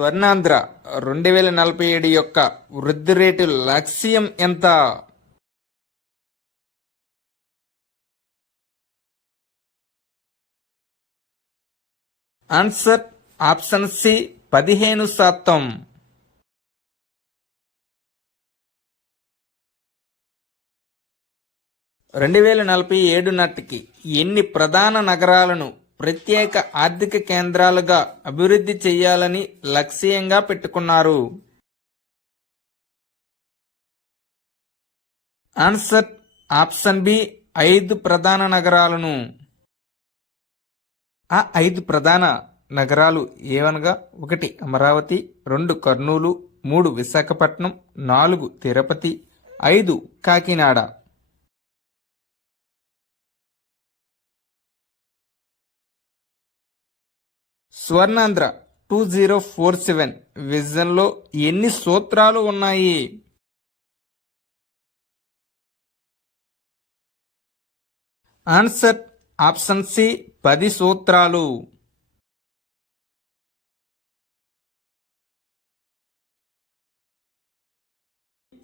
స్వర్ణాంధ్ర రెండు వేల నలభై ఏడు యొక్క వృద్ధి రేటు లక్ష్యం ఎంత? ఆన్సర్ ఆప్షన్ సి పదిహేను శాతం. రెండు వేల నలభై ఏడు నాటికి ఎన్ని ప్రధాన నగరాలను ప్రత్యేక ఆర్థిక కేంద్రాలుగా అభివృద్ధి చేయాలని లక్ష్యంగా పెట్టుకున్నారు. ఆన్సర్ ఆప్షన్ బి ఐదు ప్రధాన నగరాలను. ఆ ఐదు ప్రధాన నగరాలు ఏవనగా? ఒకటి అమరావతి రెండు కర్నూలు మూడు విశాఖపట్నం నాలుగు తిరుపతి ఐదు Kakinada. Swarnandhra two zero four seven విజన్లో ఎన్ని సూత్రాలు ఉన్నాయి? ఆన్సర్ ఆప్షన్ సి పది సూత్రాలు.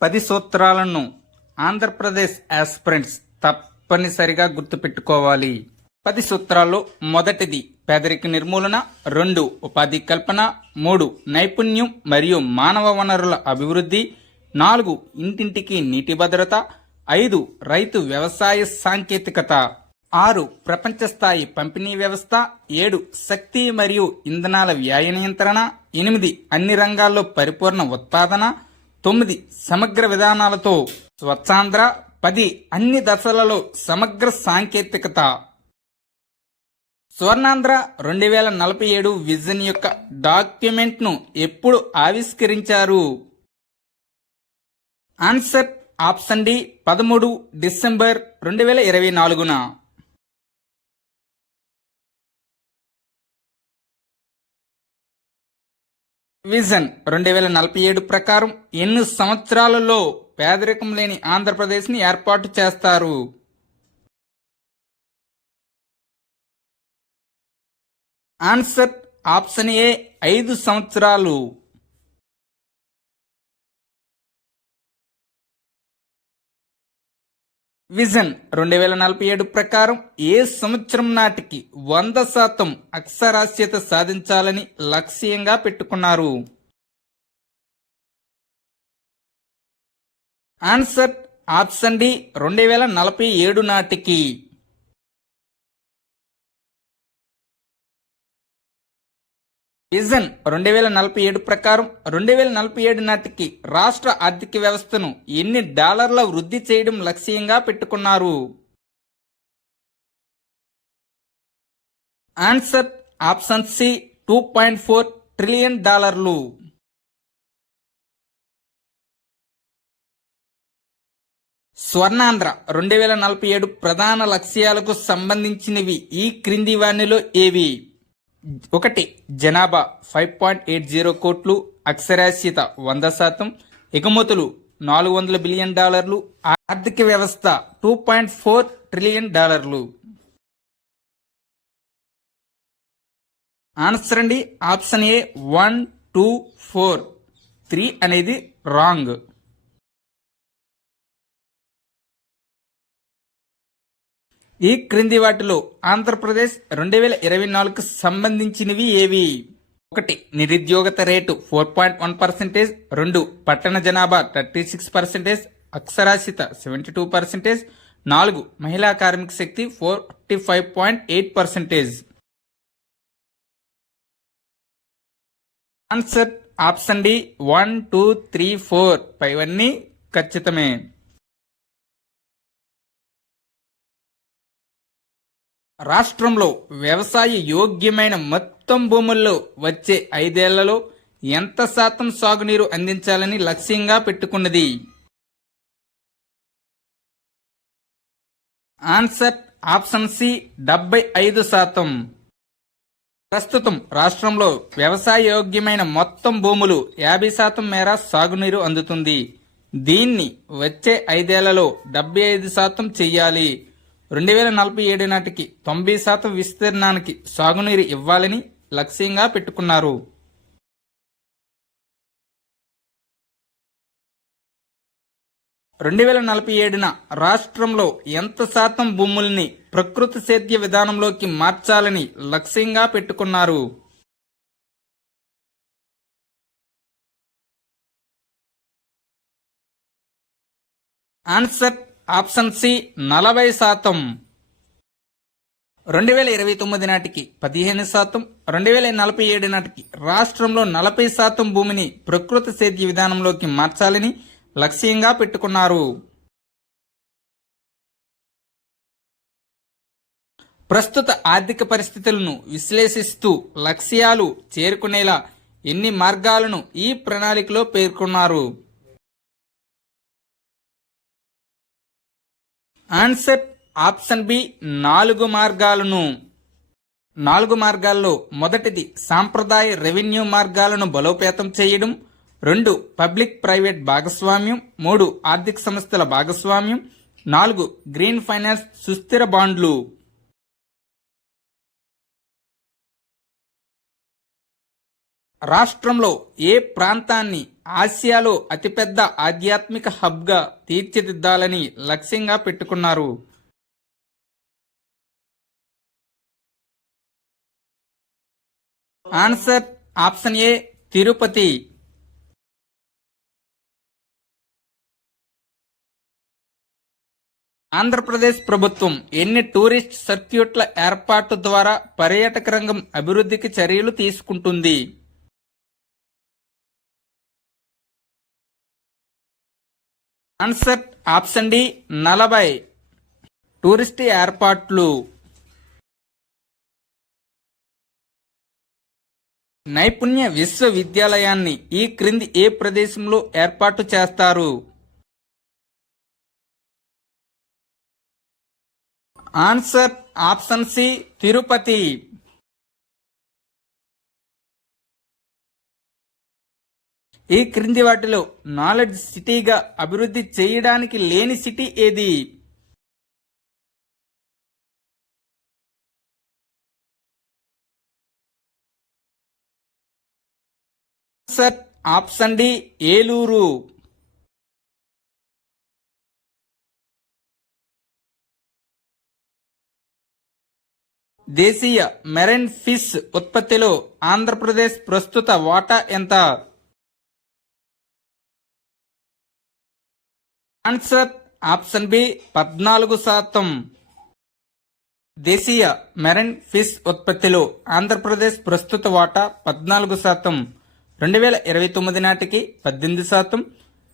పది సూత్రాలను ఆంధ్రప్రదేశ్ యాస్పిరెంట్స్ తప్పనిసరిగా గుర్తుపెట్టుకోవాలి. పది సూత్రాల్లో మొదటిది పేదరిక నిర్మూలన రెండు ఉపాధి కల్పన మూడు నైపుణ్యం మరియు మానవ వనరుల అభివృద్ధి నాలుగు ఇంటింటికి నీటి భద్రత ఐదు రైతు వ్యవసాయ సాంకేతికత ఆరు ప్రపంచ స్థాయి పంపిణీ వ్యవస్థ ఏడు శక్తి మరియు ఇంధనాల వ్యయ నియంత్రణ ఎనిమిది అన్ని రంగాల్లో పరిపూర్ణ ఉత్పాదన తొమ్మిది సమగ్ర విధానాలతో స్వచ్ఛాంధ్ర పది అన్ని దశలలో సమగ్ర సాంకేతికత. స్వర్ణాంధ్ర రెండు వేల నలభై ఏడు విజన్ యొక్క డాక్యుమెంట్ను ఎప్పుడు ఆవిష్కరించారు? ఆన్సర్ ఆప్షన్ డి పదమూడు డిసెంబర్ రెండు వేల ఇరవై నాలుగున. విజన్ రెండు వేల నలభై ఏడు ప్రకారం ఎన్ని సంవత్సరాలలో పేదరికం లేని ఆంధ్రప్రదేశ్ని ఏర్పాటు చేస్తారు? ఆన్సర్ ఆప్షన్ ఏ ఐదు సంవత్సరాలు. విజన్ రెండు వేల నలభై ఏడు ప్రకారం ఏ సంవత్సరం నాటికి వంద శాతం అక్షరాస్యత సాధించాలని లక్ష్యంగా పెట్టుకున్నారు? ఆన్సర్ ఆప్షన్ డి రెండు వేల నలభై ఏడు నాటికి. విజన్ రెండు వేల నలభై ఏడు ప్రకారం రెండు వేల నలభై ఏడు నాటికి రాష్ట్ర ఆర్థిక వ్యవస్థను ఎన్ని డాలర్ల వృద్ధి చేయడం లక్ష్యంగా పెట్టుకున్నారు? Answer option C two point four trillion డాలర్లు. స్వర్ణాంధ్ర రెండు వేల నలభై ఏడు ప్రధాన లక్ష్యాలకు సంబంధించినవి ఈ క్రింది వాణిలో ఏవి? ఒకటి జనాభా ఫైవ్ పాయింట్ ఎయిట్ జీరో కోట్లు అక్షరాస్యత వంద శాతం ఎగుమతులు నాలుగు వందల బిలియన్ డాలర్లు ఆర్థిక వ్యవస్థ టూ పాయింట్ ఫోర్ ట్రిలియన్ డాలర్లు. ఆన్సర్ అండి option A one two four. Three అనేది రాంగ్. ఈ క్రింది వాటిలో ఆంధ్రప్రదేశ్ రెండు వేల ఇరవై నాలుగుకు సంబంధించినవి ఏవి? ఒకటి నిరుద్యోగత rate four point one percentage. రెండు పట్టణ జనాభా థర్టీ సిక్స్ పర్సెంటేజ్. అక్షరాస్యత సెవెంటీ టూ పర్సెంటేజ్. నాలుగు మహిళా కార్మిక శక్తి forty five point eight percentage. Answer option D one two three four పైవన్నీ ఖచ్చితమే. రాష్ట్రంలో వ్యవసాయ యోగ్యమైన మొత్తం భూముల్లో వచ్చే ఐదేళ్ళలో ఎంత శాతం సాగునీరు అందించాలని లక్ష్యంగా పెట్టుకున్నది? ఆన్సర్ ఆప్షన్ సి డెబ్బై ఐదు శాతం. ప్రస్తుతం రాష్ట్రంలో వ్యవసాయ యోగ్యమైన మొత్తం భూములు యాభై శాతం మేర సాగునీరు అందుతుంది. దీన్ని వచ్చే ఐదేళ్ళలో డెబ్బై ఐదు శాతం చెయ్యాలి. రెండు వేల నలభై ఏడు నాటికి తొంభై శాతం విస్తీర్ణానికి సాగునీరు ఇవ్వాలని లక్ష్యంగా పెట్టుకున్నారు. రెండు వేల నలభై ఏడున రాష్ట్రంలో ఎంత శాతం భూముల్ని ప్రకృతి సేద్య విధానంలోకి మార్చాలని లక్ష్యంగా పెట్టుకున్నారు. ఆన్సర్ ఆప్షన్ సి నలభై శాతం. రెండు వేల ఇరవై తొమ్మిది నాటికి పదిహేను శాతం రెండు వేల నలభై ఏడు నాటికి రాష్ట్రంలో నలభై శాతం భూమిని ప్రకృతి సేద్య విధానంలోకి మార్చాలని లక్ష్యంగా పెట్టుకున్నారు. ప్రస్తుత ఆర్థిక పరిస్థితులను విశ్లేషిస్తూ లక్ష్యాలు చేరుకునేలా ఎన్ని మార్గాలను ఈ ప్రణాళికలో పేర్కొన్నారు. ఆన్సర్ ఆప్షన్ బి నాలుగు మార్గాలను. నాలుగు మార్గాల్లో మొదటిది సాంప్రదాయ రెవెన్యూ మార్గాలను బలోపేతం చేయడం. రెండు పబ్లిక్ ప్రైవేట్ భాగస్వామ్యం. మూడు ఆర్థిక సంస్థల భాగస్వామ్యం. నాలుగు గ్రీన్ ఫైనాన్స్ సుస్థిర బాండ్లు. రాష్ట్రంలో ఏ ప్రాంతాన్ని ఆసియాలో అతిపెద్ద ఆధ్యాత్మిక హబ్గా తీర్చిదిద్దాలని లక్ష్యంగా పెట్టుకున్నారు? Answer option A Tirupati. Andhra Pradesh ప్రభుత్వం ఎన్ని టూరిస్ట్ సర్క్యూట్ల ఏర్పాటు ద్వారా పర్యాటక రంగం అభివృద్ధికి చర్యలు తీసుకుంటుంది? ఆన్సర్ ఆప్షన్ డి నలభై. టూరిస్ట్ ఏర్పాట్లు. నైపుణ్య విశ్వవిద్యాలయాన్ని ఈ క్రింది ఏ ప్రదేశంలో ఏర్పాటు చేస్తారు? Answer option C Tirupati. ఈ క్రింది వాటిలో నాలెడ్జ్ సిటీగా అభివృద్ధి చేయడానికి లేని సిటీ ఏది? Answer option D Eluru. దేశీయ మెరైన్ ఫిష్ ఉత్పత్తిలో ఆంధ్రప్రదేశ్ ప్రస్తుత వాటా ఎంత? ఆన్సర్ ఆప్షన్ బి పద్నాలుగు శాతం. దేశీయ మెరైన్ ఫిష్ ఉత్పత్తిలో ఆంధ్రప్రదేశ్ ప్రస్తుత వాటా పద్నాలుగు శాతం. రెండు వేల ఇరవై తొమ్మిది నాటికి పద్దెనిమిది శాతం.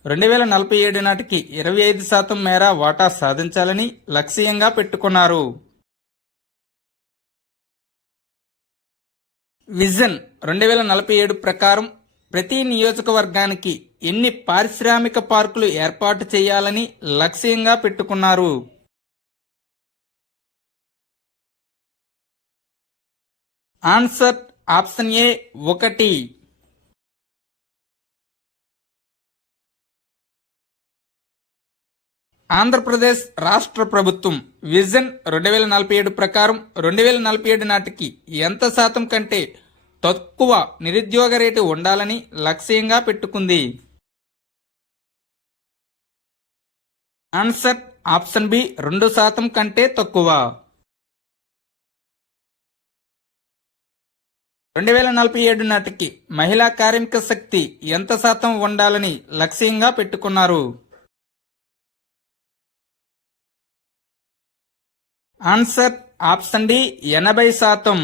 రెండు వేల నలభై ఏడు నాటికి ఇరవై ఐదు శాతం మేర వాటా సాధించాలని లక్ష్యంగా పెట్టుకున్నారు. విజన్ రెండు వేల నలభై ఏడు ప్రకారం ప్రతి నియోజకవర్గానికి ఎన్ని పారిశ్రామిక పార్కులు ఏర్పాటు చేయాలని లక్ష్యంగా పెట్టుకున్నారు. ఆన్సర్ ఆప్షన్ ఏ ఒకటి. ఆంధ్రప్రదేశ్ రాష్ట్ర ప్రభుత్వం విజన్ రెండు వేల నలభై ఏడు ప్రకారం రెండు వేల నలభై ఏడు నాటికి ఎంత శాతం కంటే తక్కువ నిరుద్యోగ రేటు ఉండాలని లక్ష్యంగా పెట్టుకుంది. ఆన్సర్ ఆప్షన్ బి రెండు శాతం కంటే తక్కువ. రెండు వేల నలభై ఏడు నాటికి మహిళా కార్మిక శక్తి ఎంత శాతం ఉండాలని లక్ష్యంగా పెట్టుకున్నారు. ఆన్సర్ ఆప్షన్ డి ఎనభై శాతం.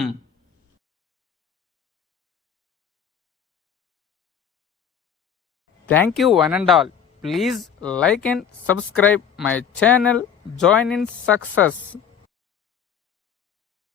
Thank you one and all. Please like and subscribe my channel. Join in success.